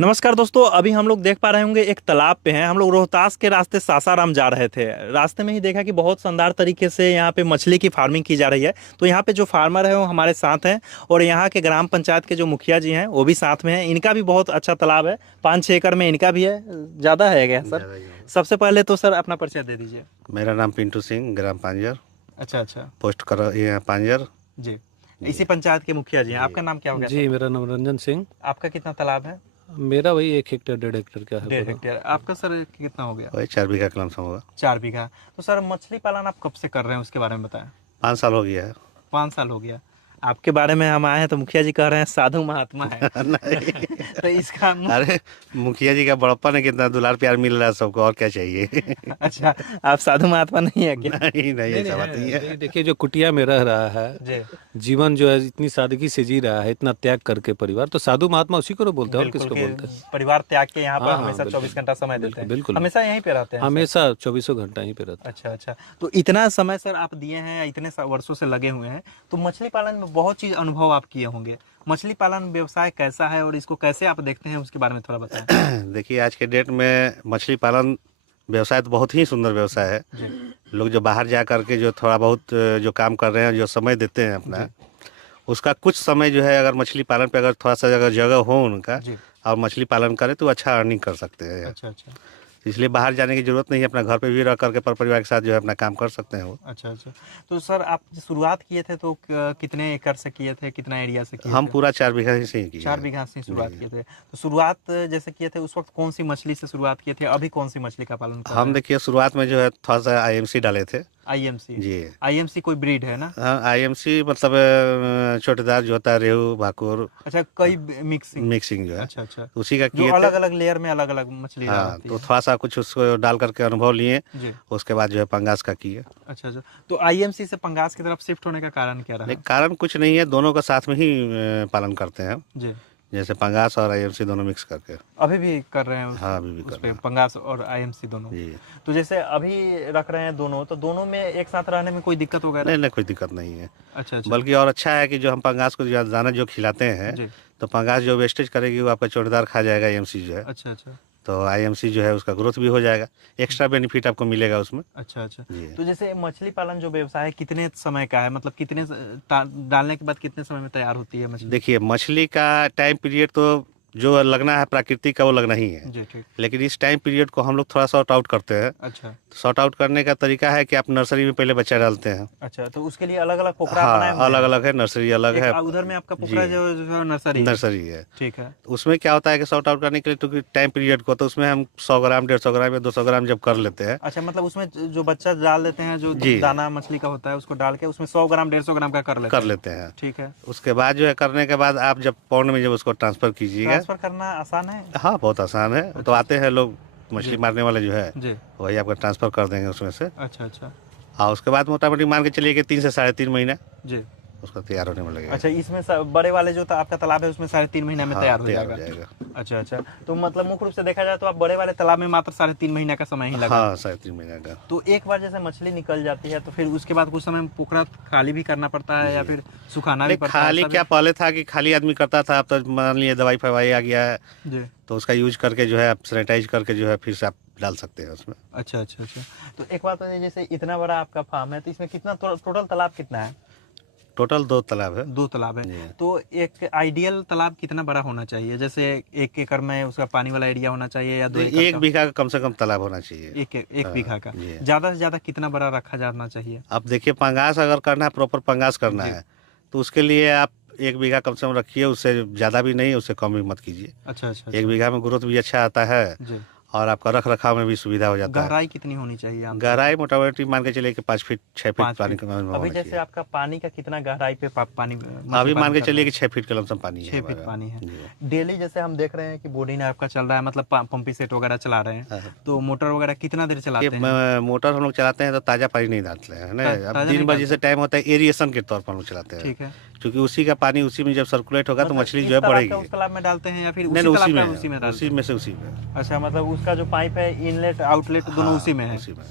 नमस्कार दोस्तों, अभी हम लोग देख पा रहे होंगे एक तालाब पे हैं। हम लोग रोहतास के रास्ते सासाराम जा रहे थे। रास्ते में ही देखा कि बहुत शानदार तरीके से यहाँ पे मछली की फार्मिंग की जा रही है। तो यहाँ पे जो फार्मर है वो हमारे साथ हैं और यहाँ के ग्राम पंचायत के जो मुखिया जी हैं वो भी साथ में हैं। इनका भी बहुत अच्छा तालाब है, 5-6 एकड़ में इनका भी है। ज़्यादा है क्या सर? ज़्यादा ही है। सबसे पहले तो सर अपना परिचय दे दीजिए। मेरा नाम पिंटू सिंह, ग्राम पांजर, अच्छा अच्छा पोस्ट कर ये पांजर। जी, इसी पंचायत के मुखिया जी हैं। आपका नाम क्या हो गया जी, सर? मेरा नाम रंजन सिंह। आपका कितना तालाब है? मेरा वही 1 हेक्टेयर 1.5 हेक्टेयर का है 1.5 पूरा। हेक्टेयर। आपका सर कितना हो गया? वही 4 बीघा कलम से होगा। 4 बीघा। तो सर मछली पालन आप कब से कर रहे हैं उसके बारे में बताएं। 5 साल हो गया है। 5 साल हो गया। आपके बारे में हम आए हैं तो मुखिया जी कह रहे हैं साधु महात्मा है। नहीं। तो इसका अरे मुखिया जी का बड़प्पन है, कितना दुलार प्यार मिल रहा है सबको, और क्या चाहिए। अच्छा, आप साधु महात्मा नहीं है क्या? नहीं नहीं, ऐसा बात नहीं है। देखिए, जो कुटिया में रह रहा है, जी जीवन जो है इतनी सादगी से जी रहा है, इतना त्याग करके परिवार, तो साधु महात्मा उसी को तो बोलते हैं, और बिल्कुल किसको कि बोलते हैं। परिवार त्याग के यहाँ पर हाँ, हमेशा बिल्कुल, 24 घंटा समय देते हैं। बिल्कुल। हमेशा यहीं पे रहते हैं सर? हमेशा 24 घंटा यहीं पे रहता है। अच्छा अच्छा। तो इतना समय सर आप दिए हैं, इतने वर्षों से लगे हुए हैं, तो मछली पालन में बहुत चीज अनुभव आप किए होंगे। मछली पालन व्यवसाय कैसा है और इसको कैसे आप देखते हैं उसके बारे में थोड़ा बताएं। देखिए, आज के डेट में मछली पालन व्यवसाय तो बहुत ही सुंदर व्यवसाय है। जी लोग जो बाहर जा करके जो थोड़ा बहुत जो काम कर रहे हैं, जो समय देते हैं अपना, उसका कुछ समय जो है अगर मछली पालन पे अगर थोड़ा सा अगर जगह हो उनका जी। और मछली पालन करें तो अच्छा अर्निंग कर सकते हैं। अच्छा अच्छा इसलिए बाहर जाने की जरूरत नहीं है, अपना घर पे भी रह करके पर परिवार के साथ जो है अपना काम कर सकते हैं वो। अच्छा अच्छा। तो सर आप शुरुआत किए थे तो कितने एकड़ से किए थे, कितना एरिया से किए हम थे? पूरा 4 बीघा ही से ही किए 4 हैं। बीघा से शुरुआत जी। किए थे। तो शुरुआत जैसे किए थे उस वक्त कौन सी मछली से शुरुआत किए थे, अभी कौन सी मछली का पालन कर रहे हम हैं? देखिए शुरुआत में जो है थोड़ा सा आईएमसी डाले थे। आईएमसी। जी आईएमसी कोई ब्रीड है ना? हाँ, आईएमसी मतलब छोटेदार जो होता है, रेहू भाकुर अच्छा, कई मिक्सिंग। मिक्सिंग जो है, अच्छा अच्छा। तो उसी का जो किए अलग थे। अलग लेयर में अलग अलग मछली हाँ, रहती तो है। थोड़ा सा कुछ उसको डाल करके अनुभव लिए, जी। उसके बाद जो है पंगास का किए। अच्छा अच्छा। तो आईएमसी से पंगास की तरफ शिफ्ट होने का कारण क्या रहा? नहीं, कारण कुछ नहीं है, दोनों का साथ में ही पालन करते हैं हम। जी। जैसे पंगास और आईएमसी दोनों मिक्स करके। अभी भी कर रहे हैं हाँ, अभी भी उस कर पे रहे हैं। पंगास और आईएमसी दोनों? जी। तो जैसे अभी रख रहे हैं दोनों, तो दोनों में एक साथ रहने में कोई दिक्कत वगैरह? नहीं नहीं, कोई दिक्कत नहीं है। अच्छा अच्छा। बल्कि और अच्छा है कि जो हम पंगास को जो दाना जो खिलाते हैं, जी। तो पंगास जो वेस्टेज करेगी वो आपका चोटीदार खा जाएगा आईएमसी जो है। अच्छा अच्छा। तो आईएमसी जो है उसका ग्रोथ भी हो जाएगा, एक्स्ट्रा बेनिफिट आपको मिलेगा उसमें। अच्छा अच्छा। जी। तो जैसे मछली पालन जो व्यवसाय है कितने समय का है, मतलब कितने डालने के बाद कितने समय में तैयार होती है मछली? देखिए, मछली का टाइम पीरियड तो जो लगना है प्राकृतिक का वो लगना ही है, जी ठीक। लेकिन इस टाइम पीरियड को हम लोग थोड़ा शॉर्ट आउट करते हैं। अच्छा शॉर्ट आउट करने का तरीका है कि आप नर्सरी में पहले बच्चा डालते हैं। अच्छा। तो उसके लिए अलग अलग पोखरा बनाए हाँ, हुए अलग हैं? अलग है, नर्सरी अलग एक है। उधर में आपका पोखरा जी। जो जो नर्सरी है? नर्सरी है। ठीक है। उसमें क्या होता है कि शॉर्ट आउट करने के लिए तो टाइम पीरियड को तो उसमें हम 100 ग्राम 150 ग्राम या 200 ग्राम जब कर लेते हैं। अच्छा, मतलब उसमें जो बच्चा डाल देते हैं, जो जी। दाना मछली का होता है उसको डाल के उसमें 100 ग्राम 150 ग्राम का कर लेते हैं। ठीक है। उसके बाद जो है करने के बाद आप जब पौंड में जब उसको ट्रांसफर कीजिएगा। ट्रांसफर करना आसान है? हाँ, बहुत आसान है। तो आते हैं लोग मछली मारने वाले जो है, जी। वही आपका ट्रांसफर कर देंगे उसमें से। अच्छा अच्छा। हाँ, उसके बाद मोटामोटी मान के चलिए कि 3 से 3.5 महीना जी। उसका तैयार होने में लगेगा। अच्छा, इसमें बड़े वाले जो आपका तालाब है उसमें 3.5 महीने में हाँ, तैयार हो तैयार जाएगा? हो जाएगा। अच्छा अच्छा। तो मतलब मुख्य रूप से देखा जाए तो आप बड़े वाले तालाब में मात्र 3.5 महीने का समय ही लगा? हाँ, 3.5 महीने का। तो एक बार जैसे मछली निकल जाती है तो फिर उसके बाद कुछ समय पोखरा खाली भी करना पड़ता है या फिर सुखाना भी नहीं, पड़ता है? खाली सब- क्या, पहले था कि खाली आदमी करता था, अब तो मान लीजिए दवाई फवाई आ गया है, जी। तो उसका यूज करके जो है आप सैनिटाइज करके जो है फिर से आप डाल सकते हैं उसमें। अच्छा अच्छा अच्छा। तो एक बात बताइए, जैसे इतना बड़ा आपका फार्म है तो इसमें कितना टोटल तालाब कितना है? टोटल 2 तालाब है। 2 तालाब है। जी। तो एक आइडियल तालाब कितना बड़ा होना चाहिए? जैसे 1 एकड़ में उसका पानी वाला एरिया होना चाहिए या 2 एकड़ 1 का? बीघा का कम से कम तालाब होना चाहिए। एक हाँ, बीघा का। जी। ज्यादा से ज्यादा कितना बड़ा रखा जाना चाहिए? अब देखिए, पंगास अगर करना है, प्रॉपर पंगास करना जी। है, तो उसके लिए आप 1 बीघा कम से कम रखिए, उससे ज़्यादा भी नहीं, उससे कम भी मत कीजिए। अच्छा अच्छा 1 बीघा में ग्रोथ भी अच्छा आता है जी। और आपका रख रखाव में भी सुविधा हो जाता है। गहराई कितनी होनी चाहिए आमतौर पर? गहराई मोटामोटी मान के चलिए कि 5 फीट 6 फीट 5 पानी फीट। का अभी होना जैसे चाहिए। आपका पानी का कितना गहराई पे पानी अभी मान के चलिए कि 6 फीट का लमसम पानी है 6 फीट हमारा। पानी है। जी। डेली जैसे हम देख रहे हैं कि बोर्डिंग आपका चल रहा है, मतलब पंपी सेट वगैरह चला रहे हैं, हाँ। तो मोटर वगैरह कितना देर ये चलाते हैं? मोटर हम लोग चलाते हैं तो ताज़ा पानी नहीं डालते हैं, है ना। अब ताज़ा दिन नहीं भर डालते? जैसे टाइम होता है एरिएशन के तौर पर हम लोग चलाते हैं, ठीक है। क्योंकि उसी का पानी उसी में जब सर्कुलेट होगा तो मतलब मछली इस जो है तालाब बढ़ेगी। का उस तालाब में डालते हैं या फिर नहीं उसी नहीं, तालाब उसी का में उसी में है, डालते उसी हैं? में से उसी में। अच्छा, मतलब उसका जो पाइप है, इनलेट आउटलेट दोनों हाँ, उसी में है? उसी में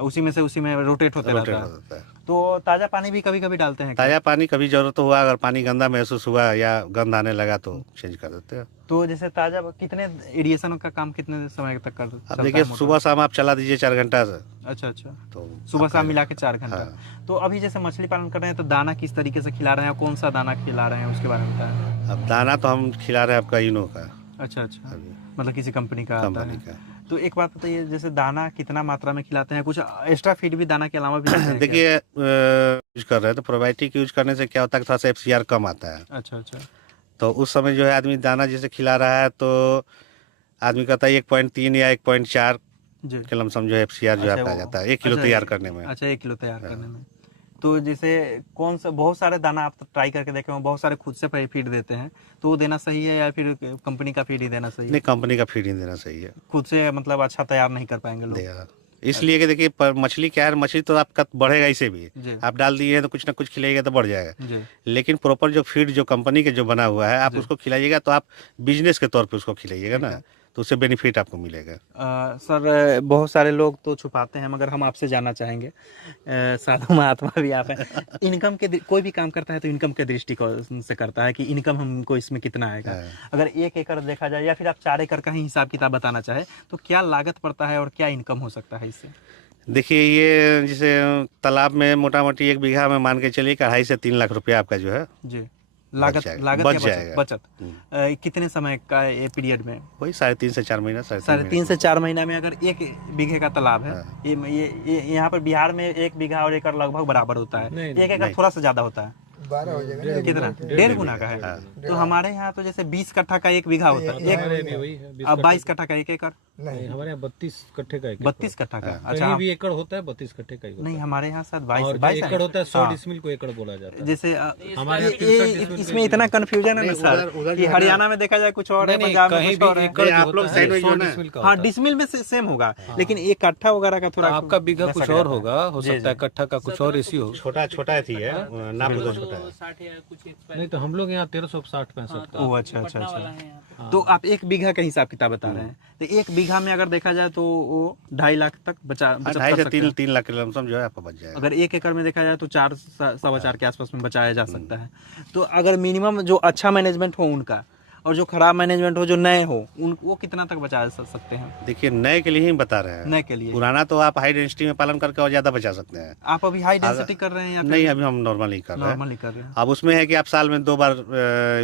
उसी में से उसी में रोटेट होते रोटेट रहता हो है? जाता है। तो ताज़ा पानी भी कभी कभी डालते हैं क्या? ताज़ा पानी कभी ज़रूरत हुआ, अगर पानी गंदा महसूस हुआ या गंध आने लगा तो चेंज कर देते हैं। तो जैसे ताज़ा कितने एरिएशन का काम कितने समय तक कर अब चलता देखिए है मोटर? सुबह शाम आप चला दीजिए 4 घंटा से, अच्छा अच्छा, तो सुबह आपका शाम मिला के 4 घंटा। हाँ। तो अभी जैसे मछली पालन कर रहे हैं तो दाना किस तरीके से खिला रहे हैं, कौन सा दाना खिला रहे हैं उसके बारे में बताएं। अब दाना तो हम खिला रहे हैं आपका इनो का, अच्छा अच्छा, अभी मतलब किसी कंपनी का आता कंपनी है। का। तो एक बात बताइए, जैसे दाना कितना मात्रा में खिलाते हैं, कुछ एक्स्ट्रा फीड भी दाना के अलावा भी देते हैं क्या? देखिए यूज कर रहे हैं तो प्रोबायोटिक यूज करने से क्या होता है कि थोड़ा सा एफसीआर कम आता है। अच्छा अच्छा, तो उस समय जो है आदमी दाना जैसे खिला रहा है तो आदमी कहता है 1.3 या 1.4 जी। के लमसम जो है एफसीआर जो अच्छा आपका आ वो, जाता है 1 किलो अच्छा तैयार करने में। अच्छा 1 किलो तैयार हाँ। करने में। तो जैसे कौन सा, बहुत सारे दाना आप ट्राई करके देखे हो, बहुत सारे खुद से फीड देते हैं, तो वो देना सही है या फिर कंपनी का फीड ही देना सही है? नहीं, कंपनी का फीड ही देना सही है। खुद से मतलब अच्छा तैयार नहीं कर पाएंगे लोग। देगा इसलिए कि देखिए मछली क्या है, मछली तो आपका बढ़ेगा इसे भी, जी आप डाल दिए तो कुछ ना कुछ खिलाइएगा तो बढ़ जाएगा। जी लेकिन प्रॉपर जो फीड जो कंपनी के जो बना हुआ है आप जी। उसको खिलाइएगा तो आप बिजनेस के तौर पे उसको खिलाइएगा ठीक ना, है। तो उससे बेनिफिट आपको मिलेगा। सर बहुत सारे लोग तो छुपाते हैं, मगर हम आपसे जानना चाहेंगे, साधु महात्मा भी आप हैं, इनकम के कोई भी काम करता है तो इनकम के दृष्टिकोण से करता है कि इनकम हमको इसमें कितना आएगा। हाँ। अगर 1 एकड़ देखा जाए या फिर आप 4 एकड़ का ही हिसाब किताब बताना चाहे तो क्या लागत पड़ता है और क्या इनकम हो सकता है इससे? देखिए ये जैसे तालाब में मोटा मोटी 1 बीघा में मान के चलिए 2.5 से 3 लाख रुपया आपका जो है जी, बच लागत जाएगा, लागत बच या जाएगा। बचत कितने समय का ये पीरियड में? वही 3.5 से 4 महीना, 3.5 से 4 महीना में अगर 1 बीघे का तालाब है, हाँ। ये यहाँ पर बिहार में 1 बीघा और एकड़ लगभग बराबर होता है। नहीं, 1 एकड़ नहीं। थोड़ा सा ज्यादा होता है। 12 हो जाएगा। कितना? 1.5 गुना का है। हाँ। तो हमारे यहाँ तो जैसे 20 कट्ठा का 1 बीघा होता है, हमारे भी वही है, 20 अब 22 कट्ठा का 1 एकड़, नहीं, हमारे यहाँ 32 कट्ठे का एक 32 कट्ठा का। हाँ। अच्छा कहीं भी एकड़ होता है, 32 कट्ठे का ही होता नहीं, है। हमारे यहाँ शायद और 22 जो एकड़ होता है 100 हाँ। डिसमिल को एकड़ बोला जाता है। जैसे हमारे यहाँ 63 डिसमिल इसमें इतना कंफ्यूजन है ना सर उधर कि जो है हरियाणा में देखा जाए कुछ और है, नहीं, पंजाब में कहीं कुछ और भी है। एकड़ नहीं, जो आप लोग होता है, साइड में जो 100 ना- डिसमिल का हाँ, होता है। डिसमिल में सेम होगा, लेकिन 1 कट्ठा वगैरह का थोड़ा आपका बीघा वैसा कुछ गया और था। होगा, हो जी, सकता है जी। कट्ठा का कुछ और ऐसी हो। छोटा छोटा थी है, नाप उधर छोटा है। नहीं तो हम लोग यहाँ 1360-65 का। ओह अच्छा अच्छा अच्छा। तो आप 1 बीघा का हिसाब किताब बता रहे हैं, तो 1 बीघा में अगर देखा जाए तो वो 2.5 लाख तक बचत 2.5 कर से सकते हैं। 3 लाख के लमसम जो है आपका बच जाएगा। अगर 1 एकड़ में देखा जाए तो 4 सवा 4 के आसपास में बचाया जा सकता है। तो अगर मिनिमम जो अच्छा मैनेजमेंट हो उनका, और जो खराब मैनेजमेंट हो, जो नए हो, उन वो कितना तक बचा सकते हैं? देखिए नए के लिए ही बता रहे हैं, नए के लिए पुराना तो आप हाई डेंसिटी में पालन करके और ज्यादा बचा सकते हैं। आप अभी हाई डेंसिटी कर रहे हैं या नहीं, फिर अभी हम नॉर्मल ही कर रहे हैं। नॉर्मली कर रहे हैं? अब उसमें है कि आप साल में 2 बार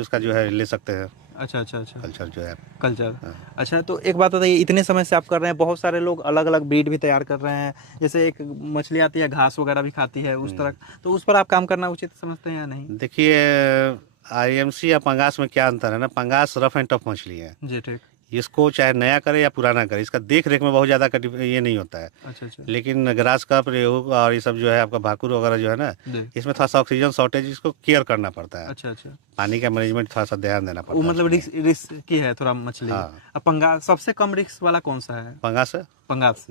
उसका जो है ले सकते हैं अच्छा अच्छा अच्छा, कल्चर जो है। कल्चर। हाँ। अच्छा, तो एक बात बताइए, इतने समय से आप कर रहे हैं, बहुत सारे लोग अलग अलग ब्रीड भी तैयार कर रहे हैं, जैसे एक मछली आती है घास वगैरह भी खाती है उस तरह, तो उस पर आप काम करना उचित समझते हैं या नहीं? देखिए आईएमसी या पंगास में क्या अंतर है ना, पंगास रफ एंड टफ मछली है, जी ठीक। इसको चाहे नया करे या पुराना करे, इसका देख रेख में बहुत ज़्यादा ये नहीं होता है। अच्छा अच्छा लेकिन ग्रास कप, रेहू और ये सब जो है आपका भाकुर वगैरह जो है ना, जी। इसमें थोड़ा सा ऑक्सीजन शॉर्टेज, इसको केयर करना पड़ता है। अच्छा अच्छा, पानी का मैनेजमेंट थोड़ा सा ध्यान देना वो पड़ता है। मतलब रिस्क की है थोड़ा मछली। हाँ। अब पंगास सबसे कम रिस्क वाला कौन सा है? पंगास है। पंगास।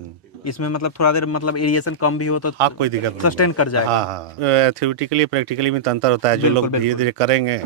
इसमें मतलब थोड़ा देर मतलब एरिएशन कम भी हो तो हाँ, कोई दिक्कत नहीं। सस्टेन कर जाएगा। हाँ हाँ, थ्योरेटिकली प्रैक्टिकली में तो अंतर होता है। जो बिल्कुल, लोग धीरे बिल्कुल। धीरे करेंगे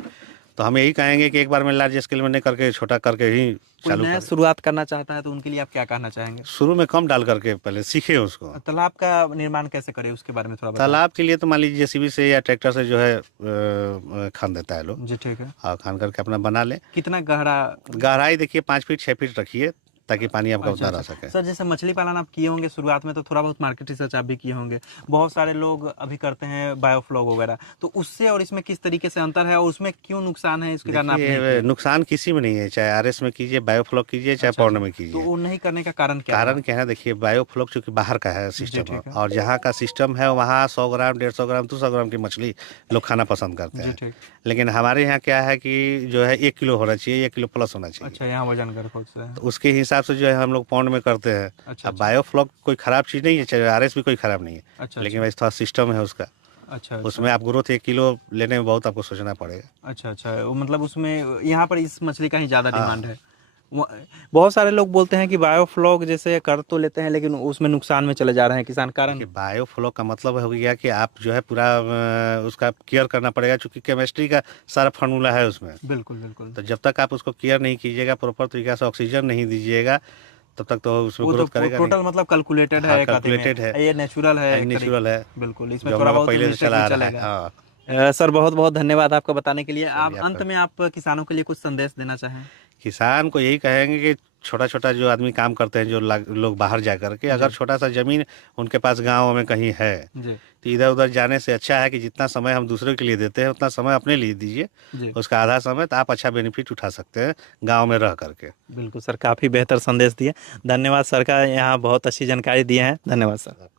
तो हम यही कहेंगे कि एक बार में लार्ज स्केल में नहीं करके छोटा करके ही कोई चालू नया करें। शुरुआत करना चाहता है तो उनके लिए आप क्या कहना चाहेंगे? शुरू में कम डाल करके पहले सीखे उसको। तालाब का निर्माण कैसे करें उसके बारे में थोड़ा बताएं। तालाब के लिए तो मान लीजिए जेसीबी से या ट्रैक्टर से जो है खान देता है लोग, जी ठीक है। और खान करके अपना बना ले। कितना गहरा? गहराई देखिए 5 फीट 6 फीट रखिए ताकि पानी आपका अच्छा, उतना रह अच्छा। सके। सर जैसे मछली पालन आप किए होंगे शुरुआत में, तो थोड़ा बहुत मार्केट रिसर्च आप भी किए होंगे, बहुत सारे लोग अभी करते हैं बायोफ्लॉग वगैरह, तो उससे और इसमें किस तरीके से अंतर है और उसमें क्यों नुकसान है, इसके कारण आप नहीं देखिए किए? नुकसान किसी में नहीं है, चाहे आरएस में कीजिए, बायोफ्लॉक कीजिए, चाहे अच्छा, पौंड में तो कीजिए। वो नहीं करने का कारण क्या कारण है? क्या है, देखिए बायोफ्लॉक चूंकि बाहर का है सिस्टम, ठीक है। और जहाँ का सिस्टम है वहाँ 100 ग्राम 150 ग्राम 200 ग्राम की मछली लोग खाना पसंद करते जी हैं। ठीक। लेकिन हमारे यहाँ क्या है कि जो है 1 किलो होना चाहिए, 1 किलो प्लस होना चाहिए। अच्छा, यहाँ वजन कर खुद से। तो उसके हिसाब से जो है हम लोग पौंड में करते हैं। अच्छा, अब बायोफ्लॉक कोई खराब चीज़ नहीं है, चाहे आरएस भी कोई खराब नहीं है, अच्छा, लेकिन वैसे थोड़ा सिस्टम है उसका, अच्छा उसमें आप ग्रोथ 1 किलो लेने में बहुत आपको सोचना पड़ेगा। अच्छा अच्छा, वो मतलब उसमें यहाँ पर इस मछली का ही ज़्यादा हाँ। डिमांड है। बहुत सारे लोग बोलते हैं कि बायोफ्लॉग जैसे कर तो लेते हैं लेकिन उसमें नुकसान में चले जा रहे हैं किसान, कारण? कि बायोफ्लॉक का मतलब हो गया कि आप जो है पूरा उसका केयर करना पड़ेगा, क्योंकि केमिस्ट्री का सारा फार्मूला है उसमें। बिल्कुल बिल्कुल। तो जब तक आप उसको केयर नहीं कीजिएगा, प्रॉपर तरीके से ऑक्सीजन नहीं दीजिएगा, तब तक तो उसमें वो तो ग्रोथ करेगा टोटल मतलब कैलकुलेटेड हाँ, है एक आदमी में। calculated है। ये नेचुरल है नहीं, एक तरीके- नेचुरल है बिल्कुल, इसमें जो हम थोड़ा लोग बहुत पहले से मिस्टेक चला भी आ रहा है। चलेगा। हाँ, सर बहुत बहुत धन्यवाद आपका बताने के लिए। आप चलिए अंत आपका में आप किसानों के लिए कुछ संदेश देना चाहें? किसान को यही कहेंगे कि छोटा छोटा जो आदमी काम करते हैं, जो लोग बाहर जा करके, अगर छोटा सा जमीन उनके पास गांव में कहीं है, जी तो इधर उधर जाने से अच्छा है कि जितना समय हम दूसरे के लिए देते हैं उतना समय अपने लिए दीजिए। जी उसका आधा समय तो आप अच्छा बेनिफिट उठा सकते हैं गांव में रह करके। बिल्कुल सर, काफ़ी बेहतर संदेश दिए। धन्यवाद सर का, यहाँ बहुत अच्छी जानकारी दिए हैं। धन्यवाद सर।